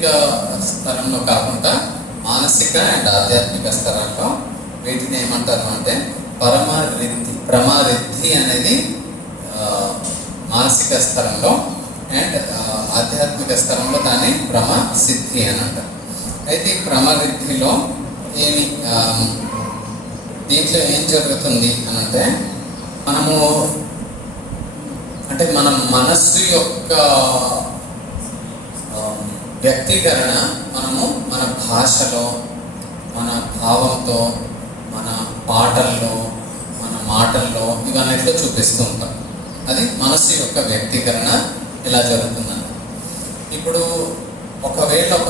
భౌతిక స్థలంలో కాకుండా మానసిక అండ్ ఆధ్యాత్మిక స్థలంలో వీటిని ఏమంటారు అంటే ప్రమారిద్ధి అనేది మానసిక స్థలంలో అండ్ ఆధ్యాత్మిక స్థలంలో దాన్ని సిద్ధి అని అంటారు. అయితే ఈ ప్రమారిద్ధిలో ఏమి దీంట్లో ఏం జరుగుతుంది అని అంటే మన మనస్సు యొక్క వ్యక్తీకరణ మనము మన భాషలో, మన భావంతో, మన పాటల్లో, మన మాటల్లో ఇవన్నిట్లో చూపిస్తూ ఉంటాం. అది మనస్సు యొక్క వ్యక్తీకరణ ఇలా జరుగుతుందండి. ఇప్పుడు ఒకవేళ ఒక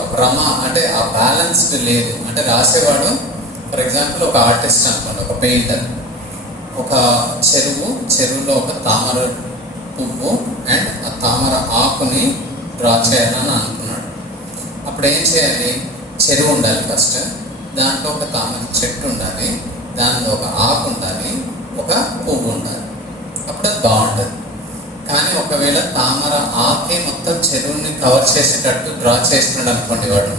అంటే ఆ బ్యాలెన్స్డ్ లేదు అంటే రాసేవాడు, ఫర్ ఎగ్జాంపుల్ ఒక ఆర్టిస్ట్ అనుకోండి, ఒక పెయింటర్, ఒక చెరువులో ఒక తామర పువ్వు అండ్ ఆ తామర ఆకుని డ్రా చేయాలని అనుకున్నాడు. అప్పుడు ఏం చేయాలి? చెరువు ఉండాలి ఫస్ట్, దాంట్లో ఒక తామర చెట్టు ఉండాలి, దాంట్లో ఒక ఆకు ఉండాలి, ఒక పువ్వు ఉండాలి, అప్పుడు అది బాగుంటుంది. కానీ ఒకవేళ తామర ఆకే మొత్తం చెరువుని కవర్ చేసేటట్టు డ్రా చేస్తున్నాడు అనుకోండి, వాడు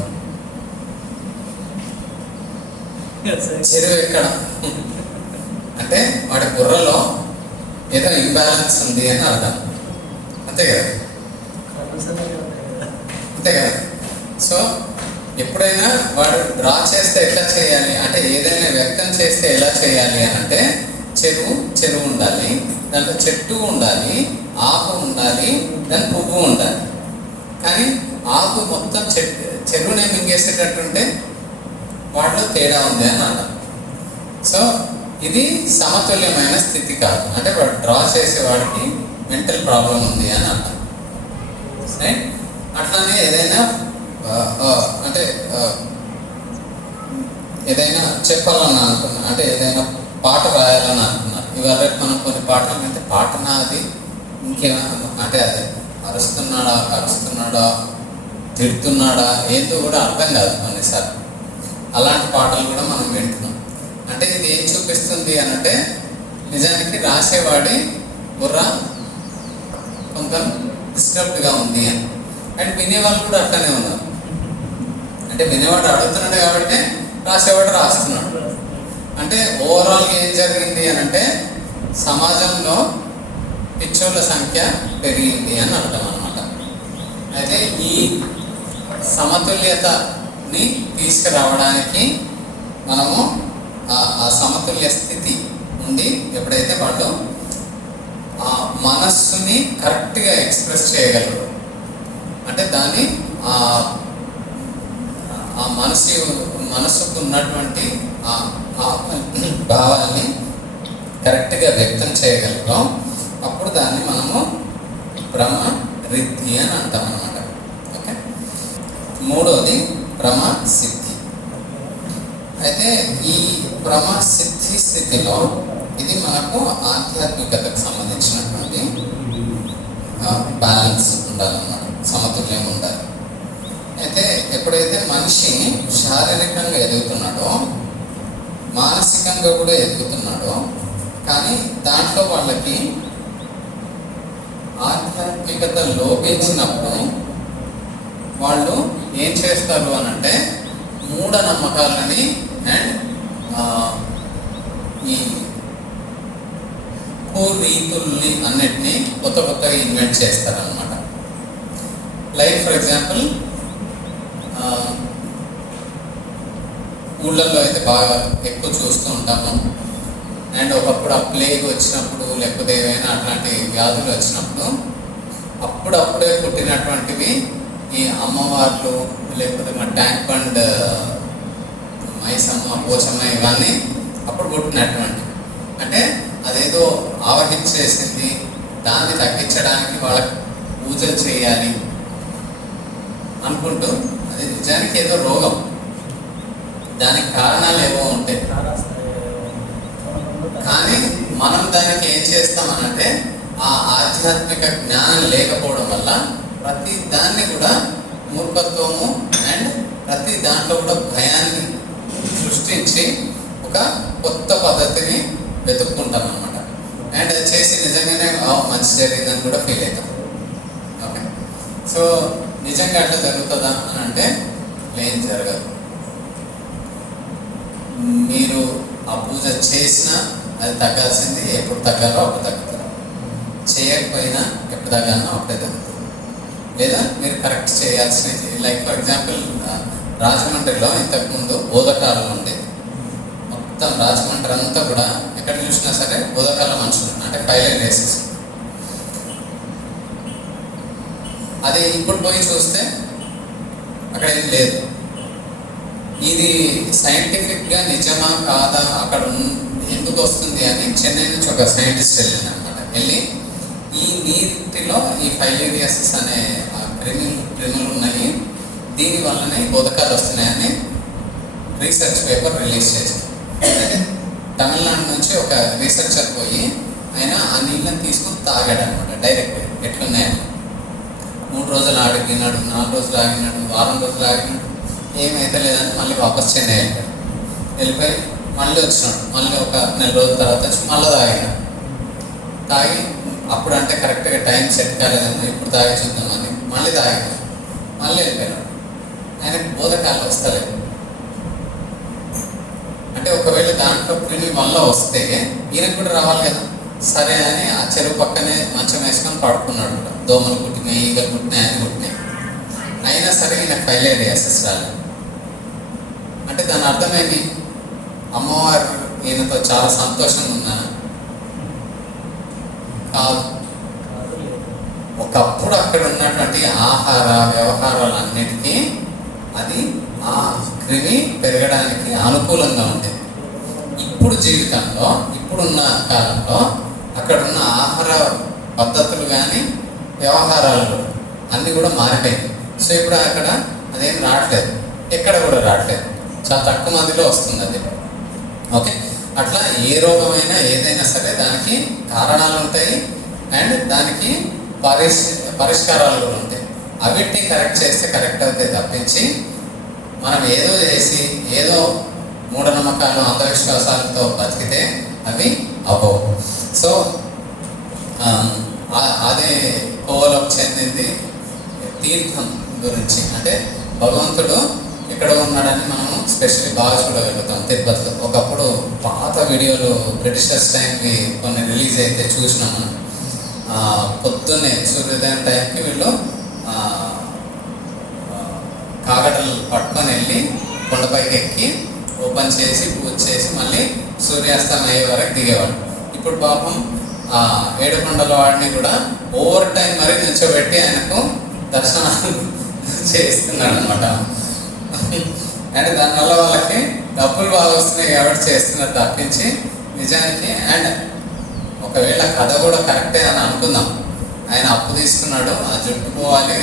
చెరువు ఎక్కడ అంటే వాడి బుర్రలో ఏదో ఇంబ్యాలెన్స్ ఉంది అని అర్థం. అంతే కదా? అంతే కదా? సో ఎప్పుడైనా వాడు డ్రా చేస్తే ఎట్లా చేయాలి అంటే ఏదైనా వ్యక్తం చేస్తే ఎలా చేయాలి అని అంటే చెరువు ఉండాలి, దాంట్లో చెట్టు ఉండాలి, ఆకు ఉండాలి, దాని పువ్వు ఉండాలి. కానీ ఆకు మొత్తం చెరువునే మింగేసేటట్టుంటే వాటిలో తేడా ఉంది అని అర్థం. సో ఇది సమతుల్యమైన స్థితి కాదు, అంటే వాడు డ్రా చేసేవాడికి మెంటల్ ప్రాబ్లం ఉంది అని అర్థం. రైట్? అట్లానే ఏదైనా ఏదైనా చెప్పాలని అనుకున్నా, అంటే ఏదైనా పాట రాయాలని అనుకున్నారు. ఇవాళ మనం కొన్ని పాటలు అంటే పాటనా అది ఇంకేమైనా అంటే అది అరుస్తున్నాడా తిడుతున్నాడా ఏందో కూడా అర్థం కాదు కొన్నిసార్లు. అలాంటి పాటలు కూడా మనం వింటున్నాం. అంటే ఇది ఏం చూపిస్తుంది అని అంటే నిజానికి రాసేవాడి బుర్ర కొంచెం డిస్టర్బ్డ్గా ఉంది అని. అండ్ వినేవాళ్ళు కూడా అట్లనే ఉన్నారు. అంటే వినేవాడు అడుగుతున్నాడు కాబట్టి రాసేవాడు రాస్తున్నాడు. అంటే ఓవరాల్గా ఏం జరిగింది అని అంటే సమాజంలో పిచ్చోళ్ళ సంఖ్య పెరిగింది అని అర్థం అన్నమాట. అయితే ఈ సమతుల్యతని తీసుకురావడానికి మనము ఆ సమతుల్య స్థితి నుండి ఎప్పుడైతే వాళ్ళు ఆ మనస్సుని కరెక్ట్గా ఎక్స్ప్రెస్ చేయగలరు అంటే దాన్ని ఆ మనస్సుకు ఉన్నటువంటి భావాన్ని కరెక్ట్గా వ్యక్తం చేయగలుగుతాం. అప్పుడు దాన్ని మనము బ్రహ్మరిద్ధి అని అంటాం అన్నమాట. ఓకే, మూడవది బ్రహ్మసిద్ధి. అయితే ఈ బ్రహ్మసిద్ధి స్థితిలో ఇది మనకు ఆధ్యాత్మికతకు సంబంధించినటువంటి బ్యాలెన్స్ ఉండాలన్నమాట, సమతుల్యం ఉండాలి. అయితే ఎప్పుడైతే మనిషి శారీరకంగా ఎదుగుతున్నాడో మానసికంగా కూడా ఎదుగుతున్నాడో కానీ దాంట్లో వాళ్ళకి ఆధ్యాత్మికత లోపించినప్పుడు వాళ్ళు ఏం చేస్తారు అని అంటే మూఢనమ్మకాలని అండ్ ఈ రీతుల్ని అన్నిటినీ కొత్తగా ఇన్వెంట్ చేస్తారనమాట. లైక్ ఫర్ ఎగ్జాంపుల్ ఊళ్ళల్లో అయితే బాగా ఎక్కువ చూస్తూ ఉంటాము. అండ్ ఒకప్పుడు ఆ ప్లేగ్ వచ్చినప్పుడు లేకపోతే ఏవైనా అట్లాంటి వ్యాధులు వచ్చినప్పుడు అప్పుడప్పుడే పుట్టినటువంటివి ఈ అమ్మవార్లు లేకపోతే మన ట్యాంక్ బండ్ మైసమ్మ పోచమ్మ ఇవన్నీ అప్పుడు పుట్టినటువంటి అంటే అదేదో ఆవహించేసింది, దాన్ని తగ్గించడానికి వాళ్ళకి పూజలు చేయాలి అనుకుంటూ అది నిజానికి ఏదో రోగం, దానికి కారణాలు ఏవో ఉంటాయి. కానీ మనం దానికి ఏం చేస్తామనంటే ఆ ఆధ్యాత్మిక జ్ఞానం లేకపోవడం వల్ల ప్రతి దాన్ని కూడా మూర్ఖత్వము అండ్ ప్రతి దాంట్లో కూడా భయాన్ని సృష్టించి ఒక కొత్త పద్ధతిని వెతుక్కుంటాం అన్నమాట. అండ్ అది చేసి నిజంగానే మంచి జరిగిందని కూడా ఫీల్ అవుతాం. ఓకే, సో నిజంగా అట్లా జరుగుతుందా అని అంటే ఏం జరగదు. మీరు ఆ పూజ చేసినా అది తగ్గాల్సింది ఎప్పుడు తగ్గాలో అప్పుడు తగ్గుతుంది, చేయకపోయినా ఎప్పుడు తగ్గాలో అప్పుడే తగ్గుతుంది. లేదా మీరు కరెక్ట్ చేయాల్సినవి, లైక్ ఫర్ ఎగ్జాంపుల్ రాజమండ్రిలో ఇంతకుముందు బోధకాలు ఉండేది. మొత్తం రాజమండ్రి అంతా కూడా ఎక్కడ చూసినా సరే బోధకాల మనుషులు అంటే పైలట్ రేసెస్. అది ఇప్పుడు పోయి చూస్తే అక్కడ ఏం లేదు. ఇది సైంటిఫిక్గా నిజమా కాదా, అక్కడ ఎందుకు వస్తుంది అని చెన్నై నుంచి ఒక సైంటిస్ట్ వెళ్ళింది అనమాట. వెళ్ళి ఈ నీటిలో ఈ ఫైలేరియాసిస్ అనే క్రిములు ఉన్నాయి, దీనివల్లనే బోధకాలు వస్తున్నాయని రీసెర్చ్ పేపర్ రిలీజ్ చేసింది. అంటే తమిళనాడు నుంచి ఒక రీసెర్చర్ పోయి ఆయన ఆ నీళ్ళని తీసుకొని తాగాడు అనమాట డైరెక్ట్. ఎట్లున్నాయని 3 రోజులు ఆగినాడు, 4 రోజులు ఆగినాడు, వారం రోజులు ఆగినాడు, ఏమైతే లేదని మళ్ళీ వాపస్ చెన్నై వెళ్ళాడు. వెళ్ళిపోయి మళ్ళీ వచ్చినాడు. మళ్ళీ ఒక 4 రోజుల తర్వాత వచ్చి మళ్ళీ తాగినాడు. తాగి అప్పుడు అంటే కరెక్ట్గా టైం సెట్ కాలేదని ఇప్పుడు తాగి చూద్దామని మళ్ళీ తాగినాడు. మళ్ళీ వెళ్ళిపోయాడు. ఆయనకు బోధకాలు వస్తలేదు. అంటే ఒకవేళ దాంట్లో క్రిమి వల్ల వస్తే ఈయనకు కూడా రావాలి కదా. సరే అని ఆ చెరువు పక్కనే మంచం వేసుకొని పడుకున్నాడు. దోమలు కుట్టినాయి, ఈగలు కుట్టినాయి, అని కుట్టినాయి. అయినా సరే ఈయన ఫైలేరియాసిస్ రాలేదు. అంటే దాని అర్థమేమి? అమ్మవారు ఈయనతో చాలా సంతోషంగా ఉన్నా కాదు. ఒకప్పుడు అక్కడ ఉన్నటువంటి ఆహార వ్యవహారాలన్నిటికీ అది ఆ క్రిమి పెరగడానికి అనుకూలంగా ఉండేది. ఇప్పుడు జీవితంలో, ఇప్పుడున్న కాలంలో అక్కడున్న ఆహార పద్ధతులు కానీ వ్యవహారాలు అన్నీ కూడా మారిపోయింది. సో ఇప్పుడు అక్కడ అదేం రావట్లేదు, ఎక్కడ కూడా రావట్లేదు, చాలా తక్కువ మందిలో వస్తుంది అది. ఓకే, అట్లా ఏ రోగమైనా ఏదైనా సరే దానికి కారణాలు ఉంటాయి అండ్ దానికి పరిష్కారాలు కూడా ఉంటాయి. అవిటిని కరెక్ట్ చేస్తే కరెక్ట్ అవుతాయి తప్పించి మనం ఏదో చేసి ఏదో మూఢనమ్మకాలు అంధవిశ్వాసాలతో బతికితే అవి అవ్వవు. సో అదే కోవలోకి చెందింది తీర్థం గురించి. అంటే భగవంతుడు ఎక్కడ ఉన్నాడని మనం స్పెషల్లీ బాగా చూడగలుగుతాం తిరుపతిలో. ఒకప్పుడు పాత వీడియోలు బ్రిటిషర్స్ టైంకి కొన్ని రిలీజ్ అయితే చూసినాం మనం. పొద్దున్నే సూర్యోదయం టైంకి వీళ్ళు కాగడలు పట్టుకొని వెళ్ళి కొండపైకి ఎక్కి ఓపెన్ చేసి పూజ చేసి మళ్ళీ సూర్యాస్తం అయ్యే వరకు దిగేవాడు. ఇప్పుడు పాపం ఏడుకొండల వాడిని కూడా ఓవర్ టైం మరీ నిల్చోబెట్టి ఆయనకు దర్శనాలు చేస్తున్నాడు అనమాట. అండ్ దానివల్ల వాళ్ళకి డబ్బులు బాగా వస్తున్నాయి కాబట్టి చేస్తున్నారు తప్పించి నిజానికి. అండ్ ఒకవేళ కథ కూడా కరెక్టే అని అనుకుందాం, ఆయన అప్పు తీసుకున్నాడు, ఆ జుట్టు పోవాలి,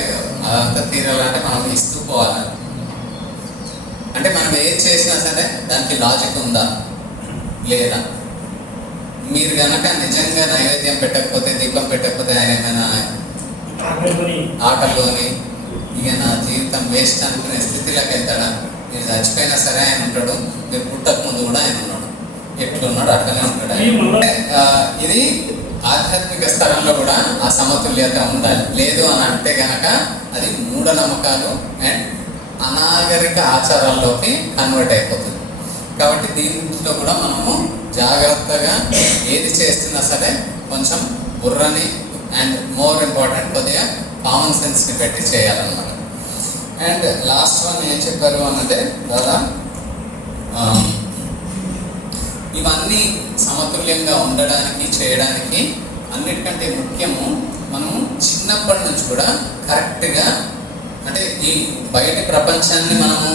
అదంతా తీరాలంటే మనం ఇస్తూ పోవాలి. అంటే మనం ఏం చేసినా సరే దానికి లాజిక్ ఉందా లేదా? మీరు కనుక నిజంగా నైవేద్యం పెట్టకపోతే, దీపం పెట్టకపోతే ఆయన ఏమైనా ఆటల్లోని ఇక నా జీవితం వేస్ట్ అనుకునే స్థితిలోకి వెళ్తాడా? మీరు చచ్చిపోయినా సరే ఆయన ఉంటాడు, మీరు పుట్టక ముందు కూడా ఆయన ఉన్నాడు, ఎట్లున్నాడు అట్లనే ఉంటాడు. ఇది ఆధ్యాత్మిక స్థలంలో కూడా ఆ సమతుల్యత ఉండాలి. లేదు అని అంటే కనుక అది మూఢనమ్మకాలు అండ్ అనాగరిక ఆచారాల్లోకి కన్వర్ట్ అయిపోతుంది. కాబట్టి దీంట్లో కూడా మనము జాగ్రత్తగా ఏది చేస్తున్నా సరే కొంచెం బుర్రని అండ్ మోర్ ఇంపార్టెంట్ కొద్దిగా కామన్ సెన్స్ని పెట్టి చేయాలన్నమాట. అండ్ లాస్ట్ వన్ ఏం చెప్పారు అనంటే దాదా ఇవన్నీ సమతుల్యంగా ఉండడానికి చేయడానికి అన్నిటికంటే ముఖ్యము మనము చిన్నప్పటి నుంచి కూడా కరెక్ట్గా, అంటే ఈ బయటి ప్రపంచాన్ని మనము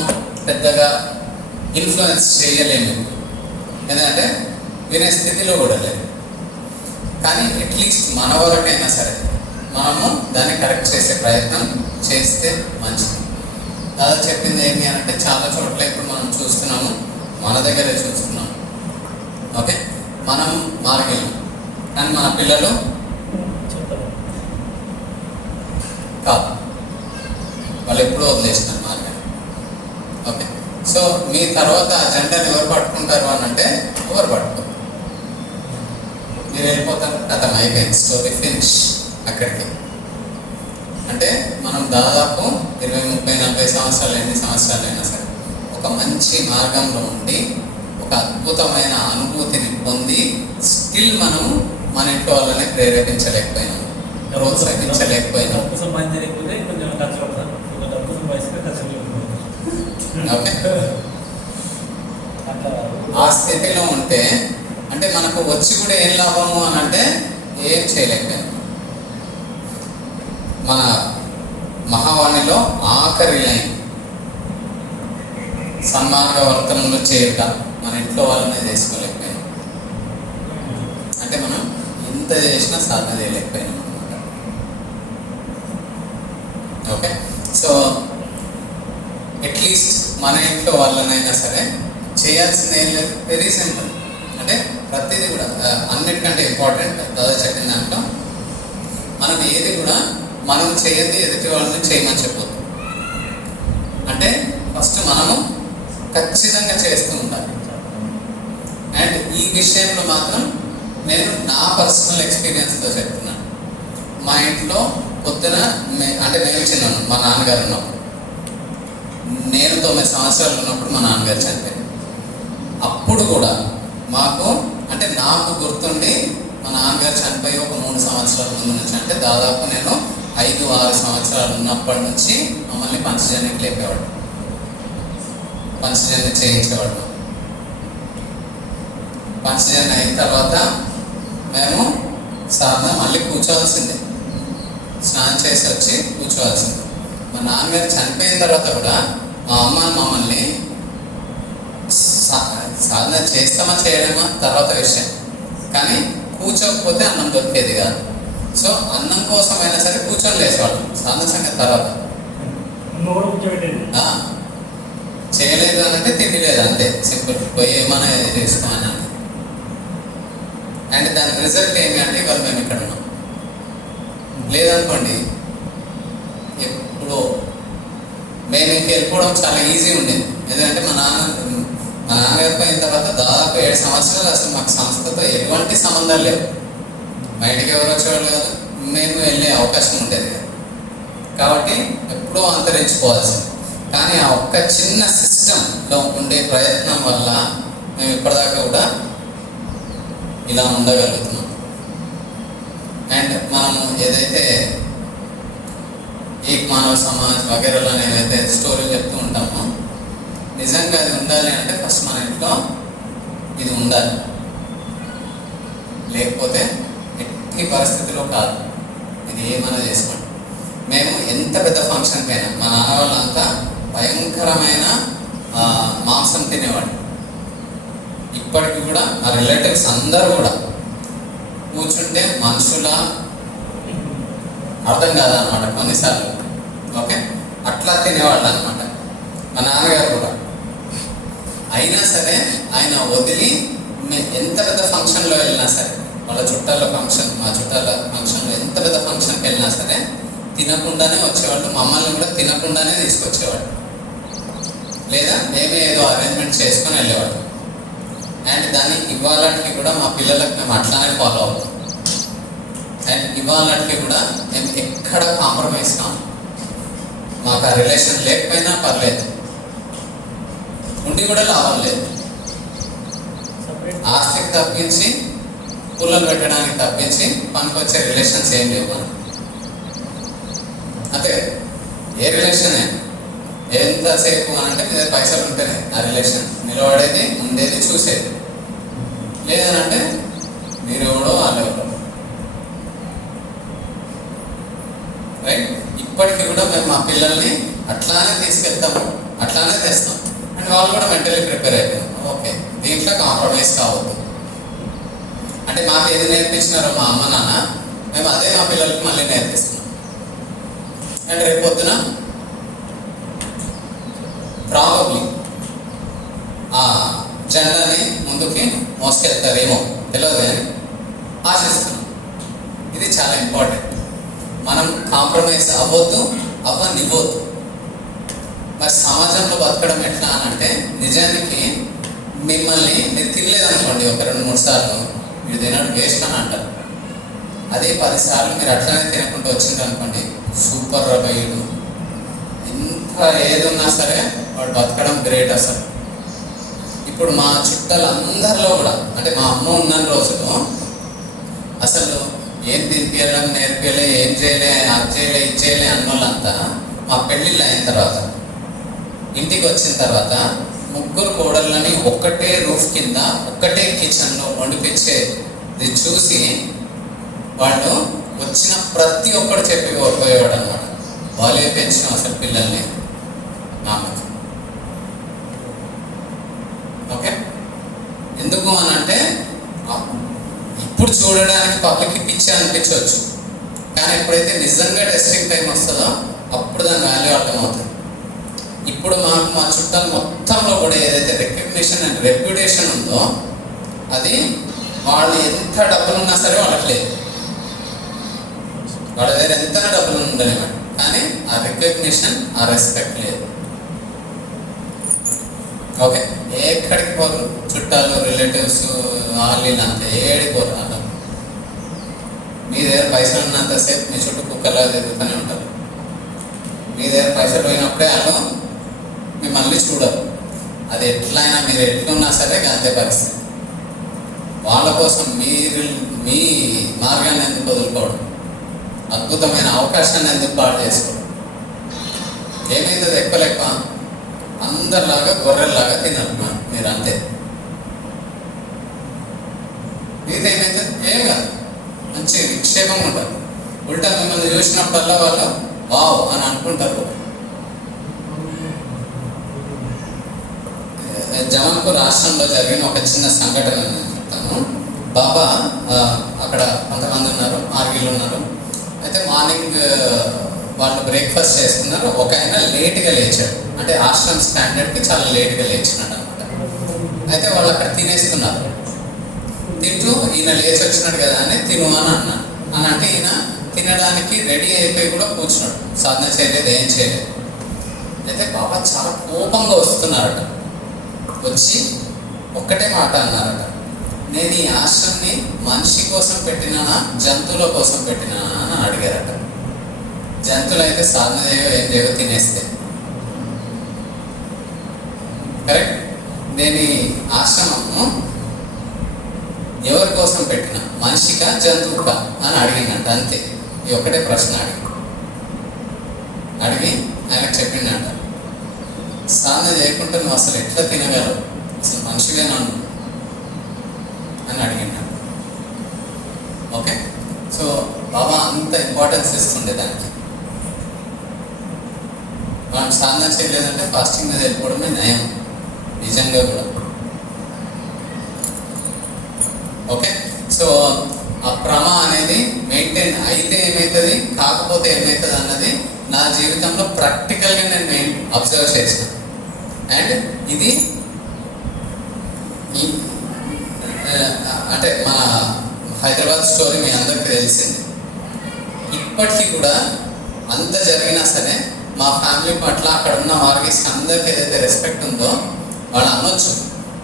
పెద్దగా ఇన్ఫ్లుయెన్స్ చేయలేము, ఎందుకంటే వినే స్థితిలో కూడా లేదు. కానీ అట్లీస్ట్ మన వరకైనా సరే మనము దాన్ని కరెక్ట్ చేసే ప్రయత్నం చేస్తే మంచిది. దాదా చెప్పింది ఏంటి అంటే చాలా చోట్ల ఇప్పుడు మనం చూస్తున్నాము, మన దగ్గరే చూస్తున్నాము. ఓకే, మనం మార్గం కానీ మన పిల్లలు కాదు, వాళ్ళు ఎప్పుడూ వదిలేసినారు మార్గం. ఓకే, సో మీ తర్వాత ఆ జెండాని ఎవరు పట్టుకుంటారు అని అంటే ఎవరు పట్టుకోరు, మీరు వెళ్ళిపోతారు, అతను అయిపోయింది, స్టోరీ ఫినిష్ అక్కడికి. అంటే మనం దాదాపు 20, 30, 40 సంవత్సరాలు, ఎన్ని సంవత్సరాలు అయినా సరే ఒక మంచి మార్గంలో ఉండి ఒక అద్భుతమైన అనుభూతిని పొంది స్టిల్ మనం మన ఇంట్లో వాళ్ళని ప్రేరేపించలేకపోయినాం, ప్రోత్సహించలేకపోయినాం. ఓకే, ఆ స్థితిలో ఉంటే అంటే మనకు వచ్చి కూడా ఏం లాభము అని అంటే ఏం చేయలేకపోయాం. మన మహావాణిలో ఆఖరి లైన్ సన్మార్గవర్తనంలో చేయుట, మన ఇంట్లో వాళ్ళనే చేసుకోలేకపోయాం. అంటే మనం ఇంత చేసినా సాధన చేయలేకపోయినాం అనమాట. ఓకే, సో అట్లీస్ట్ మన ఇంట్లో వాళ్ళనైనా సరే చేయాల్సింది ఏం లేదు, వెరీ సింపుల్. అంటే ప్రతిదీ కూడా అన్నిటికంటే ఇంపార్టెంట్ దాదా చెప్పిన దాంట్లో మనం ఏది కూడా మనం చేయద్ది ఎదుటి వాళ్ళని చేయమని చెప్పొద్దు. అంటే ఫస్ట్ మనము ఖచ్చితంగా చేస్తూ ఉండాలి. అండ్ ఈ విషయంలో మాత్రం నేను నా పర్సనల్ ఎక్స్పీరియన్స్తో చెప్తున్నాను. మా ఇంట్లో పొద్దున అంటే నేను చిన్నాను, మా నాన్నగారు ఉన్నప్పుడు, నేను 9 సంవత్సరాలు ఉన్నప్పుడు మా నాన్నగారు చనిపోయారు. అప్పుడు కూడా మాకు అంటే నాకు గుర్తుండి మా నాన్నగారు చనిపోయి ఒక 3 సంవత్సరాల ముందు నుంచి, అంటే దాదాపు నేను 5-6 సంవత్సరాలు ఉన్నప్పటి నుంచి మమ్మల్ని పంచజన్యకి లేపేవాడు, పంచజన్య చేయించేవాడు. పంచజన్య అయిన తర్వాత మేము సాధన మళ్ళీ కూర్చోవాల్సిందే, స్నానం చేసి వచ్చి కూర్చోవాల్సిందే. మా నాన్నగారు చనిపోయిన తర్వాత కూడా మా అమ్మ మమ్మల్ని సాధన చేస్తామా చేయడమా తర్వాత విషయం, కానీ కూర్చోకపోతే అన్నం దొరికేది కాదు. సో అన్నం కోసమైనా సరే కూర్చొని లేచేవాళ్ళు. సాధన సంగతి తర్వాత చేయలేదు అని అంటే తిండి లేదు, అంతే సింపుల్. పోయి ఏమైనా చేసుకోమని. అండ్ దాని రిజల్ట్ ఏమి అంటే ఇవాళ మేము ఇక్కడ ఉన్నాం. లేదనుకోండి ఎప్పుడో మేము ఇంక వెళ్ళిపోవడం చాలా ఈజీ ఉండేది. ఎందుకంటే మా నాన్నగారి పోయిన తర్వాత దాదాపు 7 సంవత్సరాలు అసలు మాకు సంస్థతో ఎటువంటి సంబంధాలు లేవు. బయటికి ఎవరు వచ్చేవాళ్ళు కాదు, మేము వెళ్ళే అవకాశం ఉండేది కాదు. కాబట్టి ఎప్పుడూ అంతరించిపోవాల్సింది. కానీ ఆ ఒక్క చిన్న సిస్టంలో ఉండే ప్రయత్నం వల్ల మేము ఇప్పటిదాకా కూడా ఇలా ఉండగలుగుతున్నాం. అండ్ మనము ఏదైతే ఏక్ మానవ సమాజ్ వగేరాలో ఏదైతే స్టోరీ చెప్తూ ఉంటామో, నిజంగా అది ఉండాలి అంటే ఫస్ట్ మన ఇంట్లో ఇది ఉండాలి. లేకపోతే ఎట్టి పరిస్థితిలో కాదు. ఇది ఏమైనా చేసుకోండి. మేము ఎంత పెద్ద ఫంక్షన్కి అయినా మా నాన్న వాళ్ళంతా భయంకరమైన మాంసం తినేవాడు. ఇప్పటికి కూడా ఆ రిలేటివ్స్ అందరూ కూడా కూర్చుంటే మనుషుల అర్థం కాదనమాట కొన్నిసార్లు. ఓకే, అట్లా తినేవాళ్ళు అనమాట మా నాన్నగారు కూడా. అయినా సరే ఆయన వదిలి ఎంత పెద్ద ఫంక్షన్లో వెళ్ళినా సరే, వాళ్ళ చుట్టాల ఫంక్షన్, మా చుట్టాల ఫంక్షన్లో ఎంత పెద్ద ఫంక్షన్కి వెళ్ళినా సరే తినకుండానే వచ్చేవాళ్ళు. మమ్మల్ని కూడా తినకుండానే తీసుకొచ్చేవాళ్ళు, లేదా మేమే ఏదో అరేంజ్మెంట్ చేసుకొని వెళ్ళేవాళ్ళు. అండ్ దాన్ని ఇవాళకి కూడా మా పిల్లలకు మేము అట్లానే ఫాలో అవుతాం. అండ్ ఇవాళకి కూడా మేము ఎక్కడ కాంప్రమైజ్ కాము. మాకు ఆ రిలేషన్ లేకపోయినా పర్లేదు, ఉండి కూడా లాభం లేదు. ఆస్తికి తప్పించి, పుల్లలు పెట్టడానికి తప్పించి పనికొచ్చే రిలేషన్స్ ఏం లేవు మనం. అదే ఏ రిలేషన్ ఎంతసేపు అని అంటే మీద పైసలు ఉంటేనే ఆ రిలేషన్ నిలబడేది, ఉండేది, చూసేది. లేదనంటే మీరు ఎవడో వాళ్ళు ఎవరో. రైట్, ఇప్పటికీ కూడా మేము మా పిల్లల్ని అట్లానే తీసుకెళ్తాము, అట్లానే తెస్తాం. అండ్ వాళ్ళు కూడా మెంటలీ ప్రిపేర్ అయిపోయాం. ఓకే, దీంట్లో కాంప్రమైజ్ కావద్దు. అంటే మాకు ఏది నేర్పించినారో మా అమ్మ నాన్న, మేము అదే మా పిల్లలకి మళ్ళీ నేర్పిస్తున్నాం. అండ్ రేపు పొద్దున ప్రాబబ్లీ ఆ జెండాని ముందుకి మోసుకెళ్తారేమో తెలియదు, కానీ ఆశిస్తున్నాం. ఇది చాలా ఇంపార్టెంట్. మనం కాంప్రమైజ్ అవ్వద్దు, అవ్వనివ్వద్దు. మరి సమాజంలో బతకడం ఎట్లా అని అంటే, నిజానికి మిమ్మల్ని మీరు తినలేదనుకోండి ఒక 2-3 సార్లు, మీరు తినడం వేస్ట్ అని అంటారు. అదే 10 సార్లు మీరు అట్లానే తినకుండా వచ్చిందనుకోండి, సూపర్ రబయ్యుడు, ఏది ఉన్నా సరే వాడు బతకడం గ్రేట్ అసలు. ఇప్పుడు మా చుట్టాలందరిలో కూడా, అంటే మా అమ్మ ఉన్న రోజులు అసలు ఏం తినిపించడం నేర్పియలే, ఏం చేయలే, అది చేయలే, ఇది చేయలే అన్న వాళ్ళంతా మా పెళ్ళిళ్ళు అయిన తర్వాత ఇంటికి వచ్చిన తర్వాత ముగ్గురు కోడళ్ళని ఒక్కటే రూఫ్ కింద ఒక్కటే కిచెన్లో వండిపించేది చూసి వాళ్ళు వచ్చిన ప్రతి ఒక్కరు చెప్పి పోయేవాడు అనమాట, వాళ్ళే పెంచిన అసలు పిల్లల్ని నాన్నకి. ఓకే, ఎందుకు అని అంటే ఇప్పుడు చూడడానికి పబ్లిక్కి పిచ్చి అనిపించవచ్చు, కానీ ఎప్పుడైతే నిజంగా టెస్టింగ్ టైం వస్తుందో అప్పుడు దాని వాల్యూ అర్థమవుతుంది. ఇప్పుడు మాకు మా చుట్టాలు మొత్తంలో కూడా ఏదైతే రికగ్నిషన్ అండ్ రెప్యుటేషన్ ఉందో అది వాళ్ళు ఎంత డబ్బులు ఉన్నా సరే వాళ్ళకి లేదు. వాళ్ళ దగ్గర ఎంత డబ్బులు ఉండలేమండి, కానీ ఆ రికగ్నిషన్, ఆ రెస్పెక్ట్ లేదు. ఓకే, ఎక్కడికి పోరు చుట్టాలు, రిలేటివ్స్, వాళ్ళు అంతే ఏడికి పోరు. అలా మీ దగ్గర పైసలు ఉన్నంతసేపు మీ చుట్టూ కుక్కలా తిరుగుతూనే ఉంటారు. మీ దగ్గర పైసలు పోయినప్పుడే వాళ్ళు మిమ్మల్ని చూడరు. అది ఎట్లయినా మీరు ఎట్లున్నా సరే అంతే పరిస్థితి. వాళ్ళ కోసం మీరు మీ మార్గాన్ని ఎందుకు వదులుకోవడం, అద్భుతమైన అవకాశాన్ని ఎందుకు పాడు చేసుకోవడం? ఏమైతుంది ఎక్కువ లెక్క అందరిలాగా గొర్రెల్లాగా తినరు మీరు, అంతే. మీది ఏమైతుంది? ఏం కాదు, మంచి విక్షేపంగా ఉంటారు. ఉల్టా మిమ్మల్ని చూసినప్పుడల్లా వాళ్ళు వావ్ అని అనుకుంటారు. జమల్పూర్ రాష్ట్రంలో జరిగిన ఒక చిన్న సంఘటన నేను చెప్తాను. బాబా అక్కడ కొంతమంది ఉన్నారు, ఆర్గీలు ఉన్నారు. అయితే మార్నింగ్ వాళ్ళు బ్రేక్ఫాస్ట్ చేసుకున్నారు. ఒక ఆయన లేట్గా లేచాడు, అంటే ఆశ్రమ్ స్టాండర్డ్కి చాలా లేట్గా లేచినాడు అనమాట. అయితే వాళ్ళు అక్కడ తినేస్తున్నారు. తింటూ ఈయన లేచి వచ్చినాడు కదా అని తిను అని అన్నాడు. అని అంటే ఈయన తినడానికి రెడీ అయిపోయి కూడా కూర్చున్నాడు, సాధన చేయలేదు, ఏం చేయలేదు. అయితే బాబా చాలా కోపంగా వస్తున్నారట. వచ్చి ఒక్కటే మాట అన్నారట, నేను ఈ ఆశ్రమ్ని మనిషి కోసం పెట్టినానా జంతువుల కోసం పెట్టినానా అని అడిగారట. జంతువులు అయితే సాధన చేయో ఏం చేయో తినేస్తే, కరెక్ట్. నేను ఈ ఆశ్రమము ఎవరి కోసం పెట్టినా, మనిషికా జంతువుకా అని అడిగిందంట. అంతే, ఈ ఒక్కటే ప్రశ్న అడిగి ఆయనకు చెప్పిందంట, సాధన చేయకుండా నువ్వు అసలు ఎట్లా తినగలవు, అసలు మనిషివేనా అని అడిగినాడు. ఓకే, సో బాబా అంత ఇంపార్టెన్స్ ఇస్తుండే దానికి. మనం సాధన చేయలేదంటే ఫాస్టింగ్ మీద వెళ్ళిపోవడమే నయం, నిజంగా కూడా. ఓకే, సో ఆ భ్రమ అనేది మెయింటైన్ అయితే ఏమవుతుంది, కాకపోతే ఏమవుతుంది అన్నది నా జీవితంలో ప్రాక్టికల్గా నేను అబ్జర్వ్ చేసిన. అండ్ ఇది అంటే మన హైదరాబాద్ స్టోరీ మీ అందరికీ తెలిసింది. ఇప్పటికీ కూడా అంత జరిగినా సరే మా ఫ్యామిలీ పట్ల అక్కడ ఉన్న వారికి అందరికీ ఏదైతే రెస్పెక్ట్ ఉందో వాళ్ళు అనొచ్చు,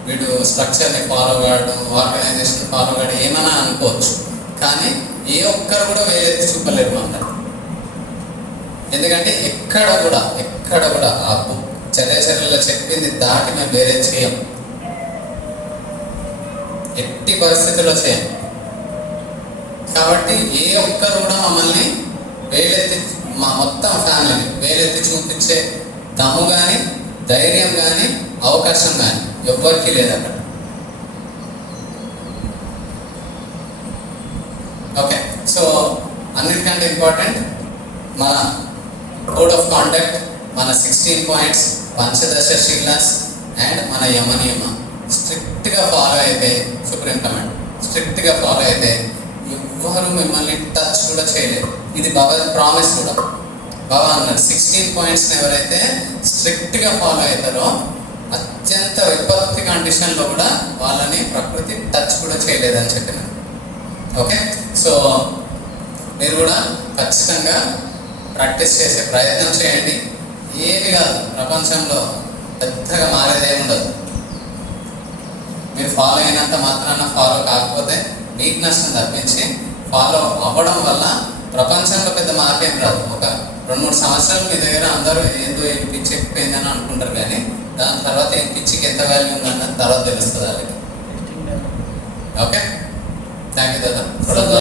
వీడు స్ట్రక్చర్ని ఫాలో కావడం, ఆర్గనైజేషన్ ఫాలో కావడం ఏమైనా అనుకోవచ్చు, కానీ ఏ ఒక్కరు కూడా వేలెత్తి చూపలేరు అన్నారు. ఎందుకంటే ఎక్కడ కూడా ఆ చర్యలో చెప్పింది దాటి మేము వేరే చేయం, ఎట్టి పరిస్థితుల్లో చేయం. కాబట్టి ఏ ఒక్కరు కూడా మమ్మల్ని వేలెత్తి, మా మొత్తం ఫ్యామిలీని వేలెత్తి చూపించే దమ్ము కానీ, ధైర్యం కానీ, అవకాశం కానీ ఎవ్వరికీ లేదు అక్కడ. ఓకే, సో అన్నిటికంటే ఇంపార్టెంట్ మన కోడ్ ఆఫ్ కాండక్ట్, మన 16 పాయింట్స్, పంచదశ శీలాస్ అండ్ మన యమనియమ స్ట్రిక్ట్గా ఫాలో అయితే, సుప్రీం కమాండ్ స్ట్రిక్ట్గా ఫాలో అయితే ఎవ్వరు మిమ్మల్ని టచ్ కూడా చేయలేదు. ఇది బాబా ప్రామిస్ కూడా. బాబా అన్నాడు 16 పాయింట్స్ని ఎవరైతే స్ట్రిక్ట్గా ఫాలో అవుతారో అత్యంత విపత్తి కండిషన్లో కూడా వాళ్ళని ప్రకృతి టచ్ కూడా చేయలేదని చెప్పినారు. ఓకే, సో మీరు కూడా ఖచ్చితంగా ప్రాక్టీస్ చేసే ప్రయత్నం చేయండి. ఏమి కాదు, ప్రపంచంలో పెద్దగా మారేదే ఉండదు. మీరు ఫాలో అయినంత మాత్రాన ఫాలో కాకపోతే మీకు నష్టం తప్పించి, ఫాలో అవ్వడం వల్ల ప్రపంచంలో పెద్ద మార్పు ఏం రాదు. ఒక 2-3 సంవత్సరాలు మీ దగ్గర అందరూ ఏందో ఏం పిచ్చి ఎక్కిపోయిందని అనుకుంటారు, కానీ దాని తర్వాత ఈ పిచ్చికి ఎంత వాల్యూ ఉందన్నది తర్వాత తెలుస్తుంది వాళ్ళకి. Okay, thank you Dada.